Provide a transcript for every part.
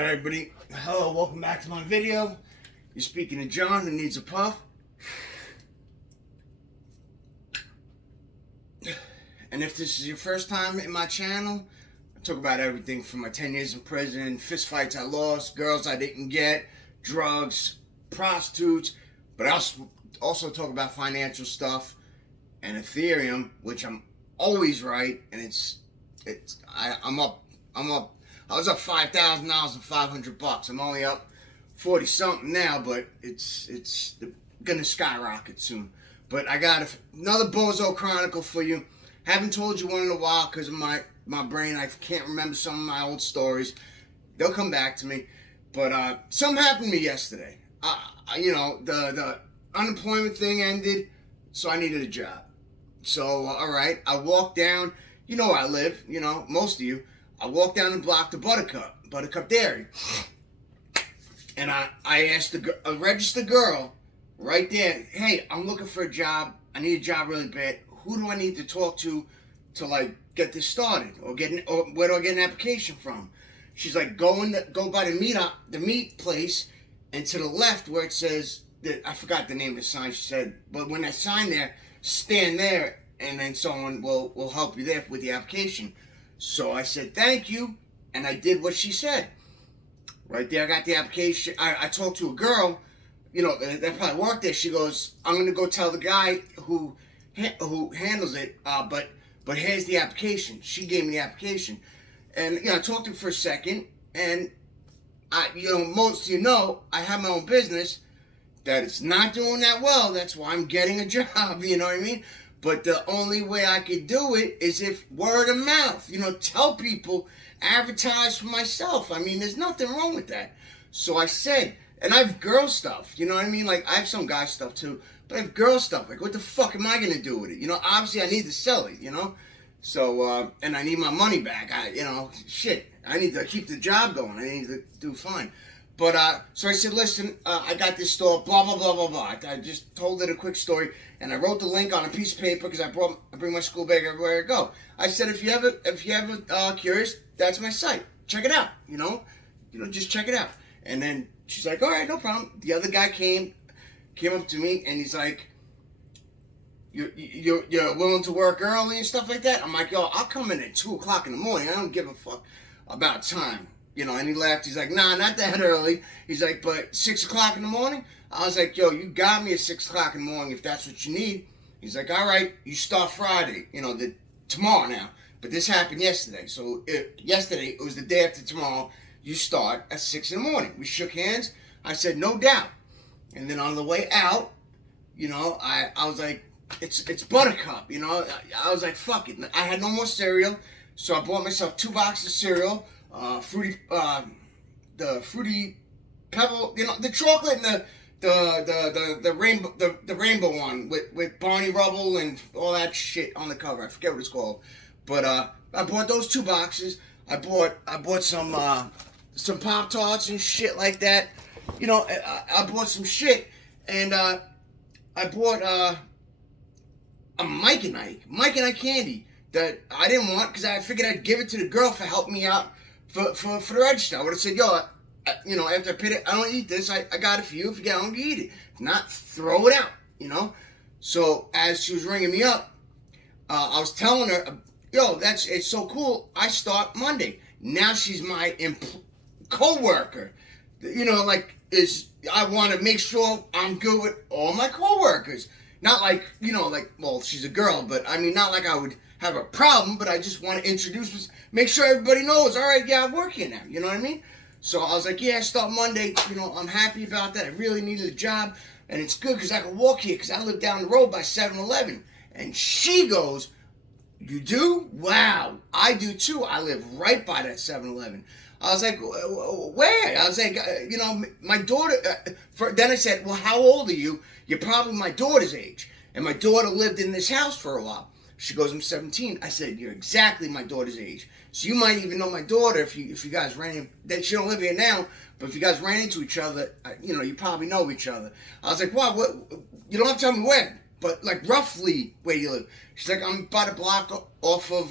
Alright everybody, hello, welcome back to my video. You're speaking to John who needs a puff. And if this is your first time in my channel, I talk about everything from my 10 years in prison, fist fights I lost, girls I didn't get, drugs, prostitutes, but I also talk about financial stuff and Ethereum, which I'm always right, and I'm up. I was up $5,000 and $500. I'm only up 40 something now, but it's gonna skyrocket soon. But I got another Bozo Chronicle for you. Haven't told you one in a while because of my brain. I can't remember some of my old stories. They'll come back to me. But something happened to me yesterday. The unemployment thing ended, so I needed a job. So all right, I walked down. You know where I live. You know, most of you. I walked down the block to Buttercup Dairy. And I asked a registered girl right there, hey, I'm looking for a job. I need a job really bad. Who do I need to talk to like get this started? Or where do I get an application from? She's like, go by the meat place, and to the left where it says, I forgot the name of the sign she said, but when that sign there, stand there, and then someone will help you there with the application. So I said, thank you, and I did what she said. Right there, I got the application. I talked to a girl, that probably worked there. She goes, I'm going to go tell the guy who handles it, but here's the application. She gave me the application. And, I talked to her for a second, and, most of I have my own business that it's not doing that well. That's why I'm getting a job, you know what I mean? But the only way I could do it is if word of mouth, tell people, advertise for myself. I mean, there's nothing wrong with that. So I said, and I have girl stuff, you know what I mean? Like, I have some guy stuff too, but I have girl stuff. Like, what the fuck am I going to do with it? Obviously I need to sell it, So, and I need my money back. Shit, I need to keep the job going. I need to do fine. But, so I said, listen, I got this store, blah, blah, blah, blah, blah. I just told it a quick story, and I wrote the link on a piece of paper because I bring my school bag everywhere I go. I said, if you ever curious, that's my site. Check it out, just check it out. And then she's like, all right, no problem. The other guy came up to me, and he's like, you're willing to work early and stuff like that? I'm like, yo, I'll come in at 2 o'clock in the morning. I don't give a fuck about time. And he laughed. He's like, nah, not that early. He's like, but 6 o'clock in the morning? I was like, yo, you got me at 6 o'clock in the morning if that's what you need. He's like, all right, you start Friday, tomorrow now. But this happened yesterday. So yesterday, it was the day after tomorrow. You start at 6 in the morning. We shook hands. I said, no doubt. And then on the way out, I was like, it's Buttercup, I was like, fuck it. I had no more cereal. So I bought myself 2 boxes of cereal. The fruity pebble, the chocolate and the rainbow one with Barney Rubble and all that shit on the cover. I forget what it's called, but I bought those 2 boxes. I bought some Pop-Tarts and shit like that. I bought some shit, and I bought a Mike and Ike candy that I didn't want because I figured I'd give it to the girl for helping me out. For the register, I would have said, yo, after I paid it, I don't eat this. I got it for you. If you get hungry, eat it. If not, throw it out, So as she was ringing me up, I was telling her, yo, it's so cool. I start Monday. Now she's my co-worker. I want to make sure I'm good with all my co-workers. Not like, well, she's a girl, but I mean, not like I would have a problem, but I just want to introduce, make sure everybody knows, all right, yeah, I work here now, you know what I mean? So I was like, yeah, I start Monday, I'm happy about that. I really needed a job, and it's good because I can walk here because I live down the road by 7-Eleven. And she goes, you do? Wow, I do too. I live right by that 7-Eleven. I was like, where? I was like, my daughter, then I said, well, how old are you? You're probably my daughter's age. And my daughter lived in this house for a while. She goes, I'm 17. I said, you're exactly my daughter's age. So you might even know my daughter if you guys ran in. That she don't live here now, but if you guys ran into each other, you probably know each other. I was like, wow, what? You don't have to tell me where, but like roughly where you live. She's like, I'm about a block off of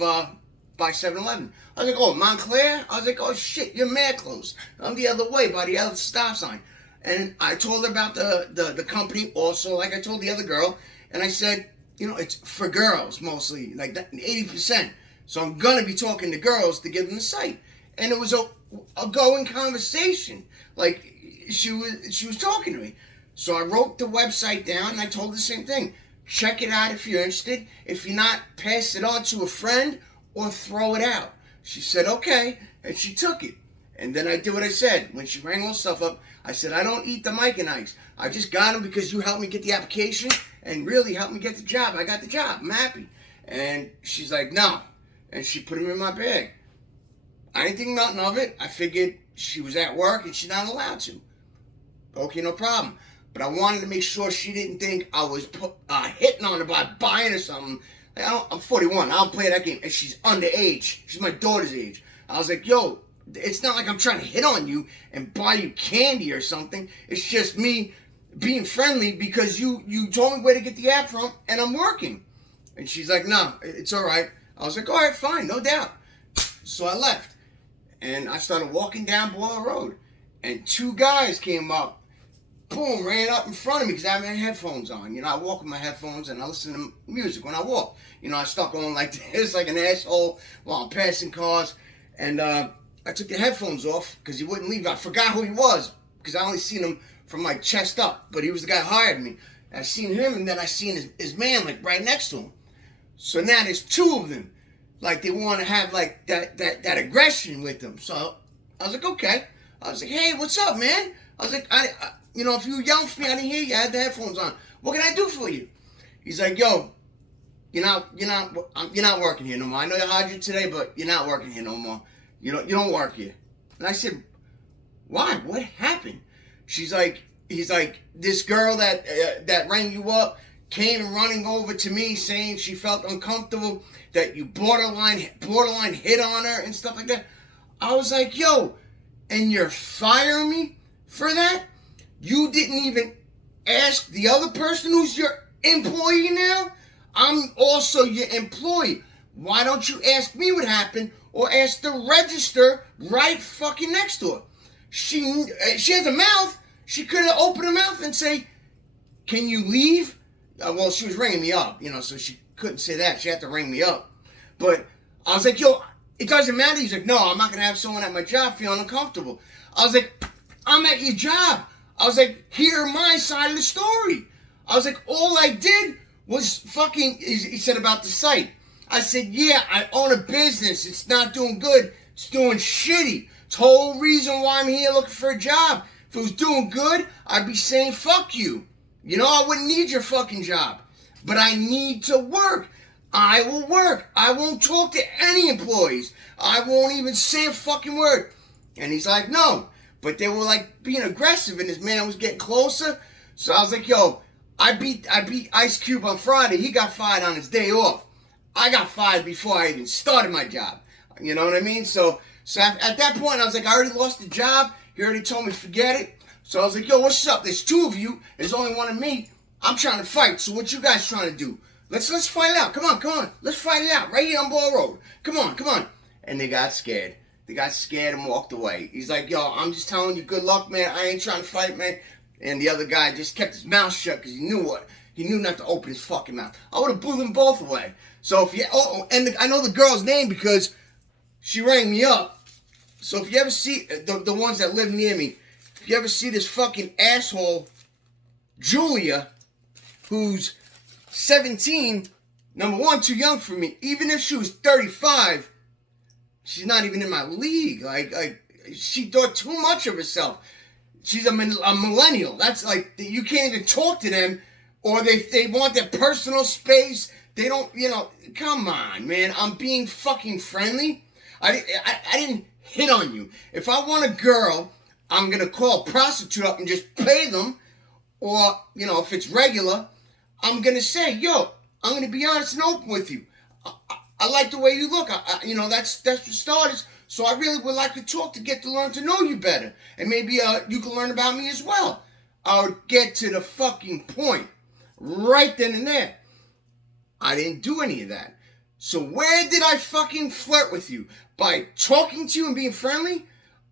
by 7-Eleven. I was like, oh, Montclair? I was like, oh shit, you're mad close. I'm the other way by the other stop sign. And I told her about the company also, like I told the other girl. And I said, it's for girls mostly, like 80%. So I'm going to be talking to girls to give them the site. And it was a going conversation. Like, she was talking to me. So I wrote the website down and I told her the same thing. Check it out if you're interested. If you're not, pass it on to a friend or throw it out. She said, okay. And she took it. And then I did what I said. When she rang all stuff up, I said, I don't eat the Mike and Ike's. I just got them because you helped me get the application and really helped me get the job. I got the job. I'm happy. And she's like, no. And she put them in my bag. I didn't think nothing of it. I figured she was at work and she's not allowed to. Okay, no problem. But I wanted to make sure she didn't think I was hitting on her by buying her something. Like, I'm 41. I don't play that game. And she's underage. She's my daughter's age. I was like, yo, it's not like I'm trying to hit on you and buy you candy or something. It's just me being friendly because you told me where to get the app from and I'm working. And she's like, no, it's all right. I was like, all right, fine, no doubt. So I left. And I started walking down Boiler Road. And two guys came up, boom, ran up in front of me because I had my headphones on. I walk with my headphones and I listen to music when I walk. I start going like this, like an asshole while I'm passing cars. And I took the headphones off because he wouldn't leave. I forgot who he was because I only seen him from like chest up. But he was the guy who hired me. I seen him and then I seen his man like right next to him. So now there's two of them. Like they want to have like that aggression with them. So I was like, okay. I was like, hey, what's up, man? I was like, if you yelled for me, I didn't hear you. I had the headphones on. What can I do for you? He's like, yo, you're not working here no more. I know you hired you today, but you're not working here no more. You don't work here. And I said, why? What happened? He's like, this girl that rang you up came running over to me saying she felt uncomfortable, that you borderline hit on her and stuff like that. I was like, yo, and you're firing me for that? You didn't even ask the other person who's your employee now? I'm also your employee. Why don't you ask me what happened or ask the register right fucking next to her? She has a mouth. She could have opened her mouth and say, can you leave? Well, she was ringing me up, so she couldn't say that. She had to ring me up. But I was like, yo, it doesn't matter. He's like, no, I'm not going to have someone at my job feeling uncomfortable. I was like, I'm at your job. I was like, hear my side of the story. I was like, all I did was fucking, he said about the site. I said, yeah, I own a business. It's not doing good. It's doing shitty. It's the whole reason why I'm here looking for a job. If it was doing good, I'd be saying, fuck you. I wouldn't need your fucking job. But I need to work. I will work. I won't talk to any employees. I won't even say a fucking word. And he's like, no. But they were like being aggressive and this man was getting closer. So I was like, yo, I beat Ice Cube on Friday. He got fired on his day off. I got fired before I even started my job. You know what I mean? So at that point, I was like, I already lost the job. He already told me forget it. So I was like, yo, what's up? There's two of you. There's only one of me. I'm trying to fight. So what you guys trying to do? Let's fight it out. Come on. Let's fight it out right here on Ball Road. Come on. And they got scared. They got scared and walked away. He's like, yo, I'm just telling you, good luck, man. I ain't trying to fight, man. And the other guy just kept his mouth shut because he knew not to open his fucking mouth. I would have blew them both away. So I know the girl's name because she rang me up. So if you ever see the ones that live near me, if you ever see this fucking asshole, Julia, who's 17, number one, too young for me. Even if she was 35, she's not even in my league. Like she thought too much of herself. She's a millennial. That's like, you can't even talk to them, or they want their personal space. They don't, come on, man. I'm being fucking friendly. I didn't hit on you. If I want a girl, I'm going to call a prostitute up and just pay them. Or, if it's regular, I'm going to say, yo, I'm going to be honest and open with you. I like the way you look. That's for starters. So I really would like to talk to get to learn to know you better. And maybe you can learn about me as well. I would get to the fucking point right then and there. I didn't do any of that. So where did I fucking flirt with you? By talking to you and being friendly?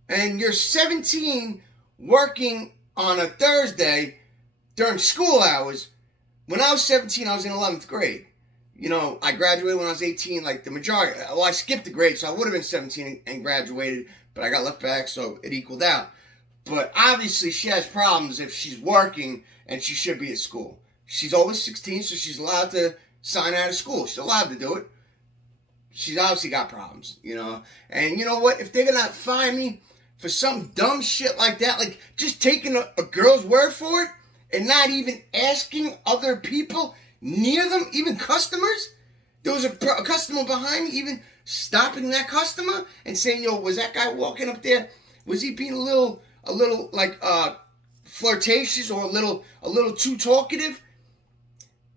And you're 17 working on a Thursday during school hours. When I was 17, I was in 11th grade. You know, I graduated when I was 18, like the majority. Well, I skipped the grade, so I would have been 17 and graduated, but I got left back, so it equaled out. But obviously, she has problems if she's working and she should be at school. She's always 16, so she's allowed to sign out of school. She's allowed to do it. She's obviously got problems, you know. And you know what? If they're going to fine me for some dumb shit like that, like just taking a girl's word for it and not even asking other people near them, even customers. There was a customer behind me, even stopping that customer and saying, yo, was that guy walking up there, was he being a little like flirtatious or a little too talkative?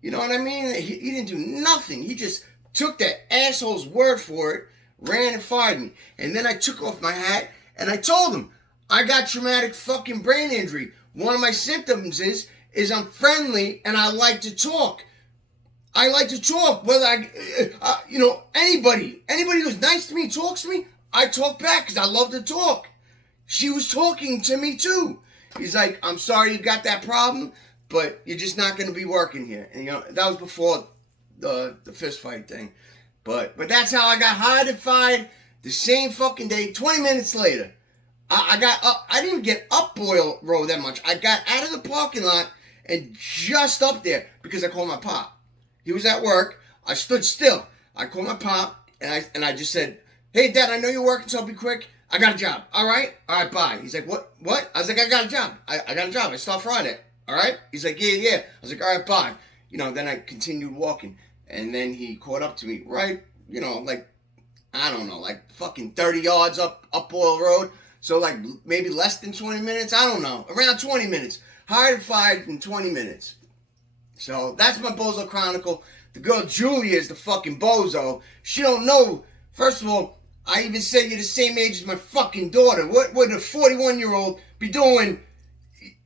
You know what I mean? He didn't do nothing. He just took that asshole's word for it, ran and fired me. And then I took off my hat and I told him, I got traumatic fucking brain injury. One of my symptoms is I'm friendly and I like to talk. I like to talk. Whether anybody who's nice to me, talks to me, I talk back because I love to talk. She was talking to me too. He's like, I'm sorry you got that problem, but you're just not going to be working here. And you know, that was before the fist fight thing. But that's how I got hired and fired the same fucking day. 20 minutes later, I got up. I didn't get up Boyle Road that much. I got out of the parking lot and just up there because I called my pop. He was at work. I stood still. I called my pop and I just said, hey, Dad, I know you're working, so I'll be quick. I got a job. All right, bye. He's like, what? I was like, I got a job. I got a job. I start Friday. All right? He's like, yeah. I was like, all right, bye. You know, then I continued walking. And then he caught up to me right, you know, like, I don't know, like fucking 30 yards up Boyle Road. So like maybe less than 20 minutes. I don't know. Around 20 minutes. Hired and fired in 20 minutes. So that's my Bozo Chronicle. The girl Julia is the fucking bozo. She don't know. First of all, I even said you're the same age as my fucking daughter. What would a 41-year-old be doing?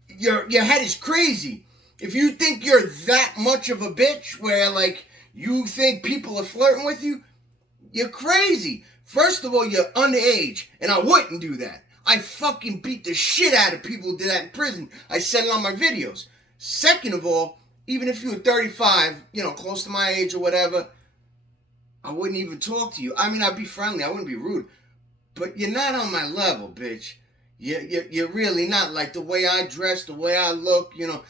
Your head is crazy. If you think you're that much of a bitch where, like, you think people are flirting with you, you're crazy. First of all, you're underage, and I wouldn't do that. I fucking beat the shit out of people who did that in prison. I said it on my videos. Second of all, even if you were 35, you know, close to my age or whatever, I wouldn't even talk to you. I mean, I'd be friendly. I wouldn't be rude. But you're not on my level, bitch. You're really not. Like, the way I dress, the way I look, you know.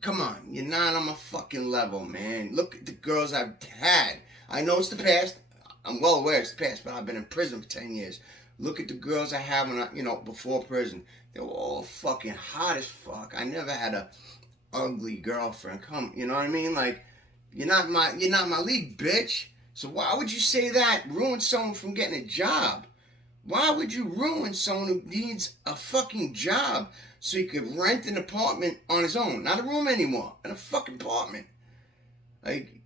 Come on. You're not on my fucking level, man. Look at the girls I've had. I know it's the past. I'm well aware it's the past, but I've been in prison for 10 years. Look at the girls I had when before prison. They were all fucking hot as fuck. I never had a ugly girlfriend. You know what I mean? Like, you're not my league, bitch. So why would you say that? Ruin someone from getting a job. Why would you ruin someone who needs a fucking job so he could rent an apartment on his own? Not a room anymore. In a fucking apartment. Like,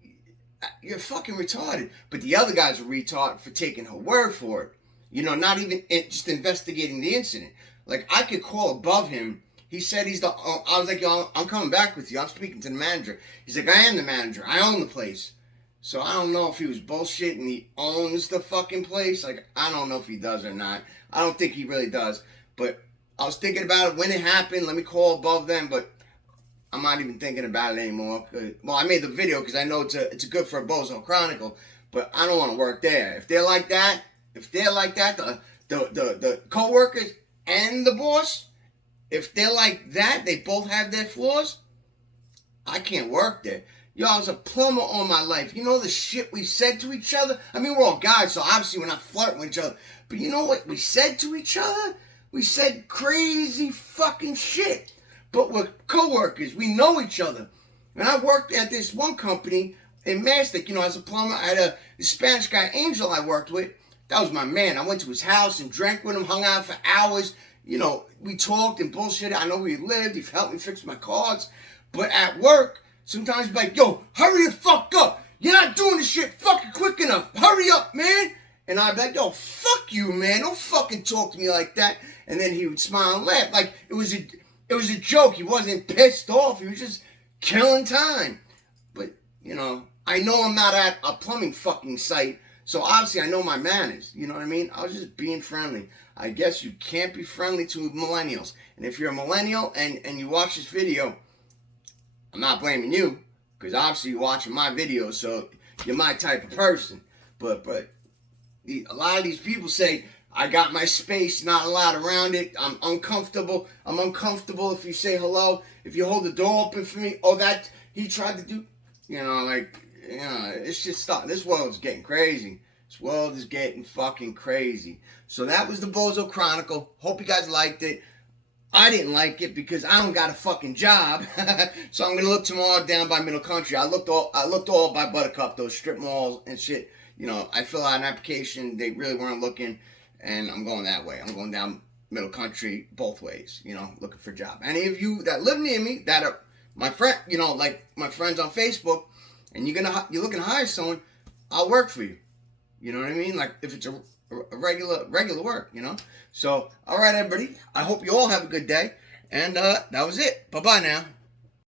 you're fucking retarded. But the other guy's a retard for taking her word for it. You know, not even just investigating the incident. Like, I could call above him. He said I was like, yo, I'm coming back with you. I'm speaking to the manager. He's like, I am the manager. I own the place. So I don't know if he was bullshit and he owns the fucking place. Like, I don't know if he does or not. I don't think he really does. But I was thinking about it when it happened. Let me call above them. But I'm not even thinking about it anymore. Well, I made the video because I know it's a good for a Bozo Chronicle. But I don't want to work there. If they're like that, the co-workers and the boss, if they're like that, they both have their flaws, I can't work there. Yo, I was a plumber all my life. You know the shit we said to each other? I mean, we're all guys, so obviously we're not flirting with each other. But you know what we said to each other? We said crazy fucking shit. But we're co-workers. We know each other. And I worked at this one company in Mastic, as a plumber. I had a Spanish guy, Angel, I worked with. That was my man. I went to his house and drank with him, hung out for hours. We talked and bullshit. I know where he lived. He helped me fix my cars. But at work, sometimes he'd be like, yo, hurry the fuck up. You're not doing this shit fucking quick enough. Hurry up, man. And I'd be like, yo, fuck you, man. Don't fucking talk to me like that. And then he would smile and laugh. Like, it was a joke. He wasn't pissed off. He was just killing time. But you know, I know I'm not at a plumbing fucking site, so obviously I know my manners. You know what I mean? I was just being friendly. I guess you can't be friendly to millennials. And if you're a millennial and you watch this video, I'm not blaming you, because obviously you're watching my videos, so you're my type of person. But a lot of these people say, I got my space, not allowed around it. I'm uncomfortable. I'm uncomfortable if you say hello. If you hold the door open for me, oh, that he tried to do. You know, like, you know, it's just stuff. This world's getting crazy. This world is getting fucking crazy. So that was the Bozo Chronicle. Hope you guys liked it. I didn't like it because I don't got a fucking job. So I'm gonna look tomorrow down by Middle Country. I looked all by Buttercup, those strip malls and shit. You know, I fill out an application. They really weren't looking, and I'm going that way. I'm going down Middle Country both ways. You know, looking for a job. Any of you that live near me, that are my friend, you know, like my friends on Facebook, and you're looking to hire someone, I'll work for you. You know what I mean? Like if it's a regular work, you know. So all right, everybody. I hope you all have a good day, and that was it. Bye bye now.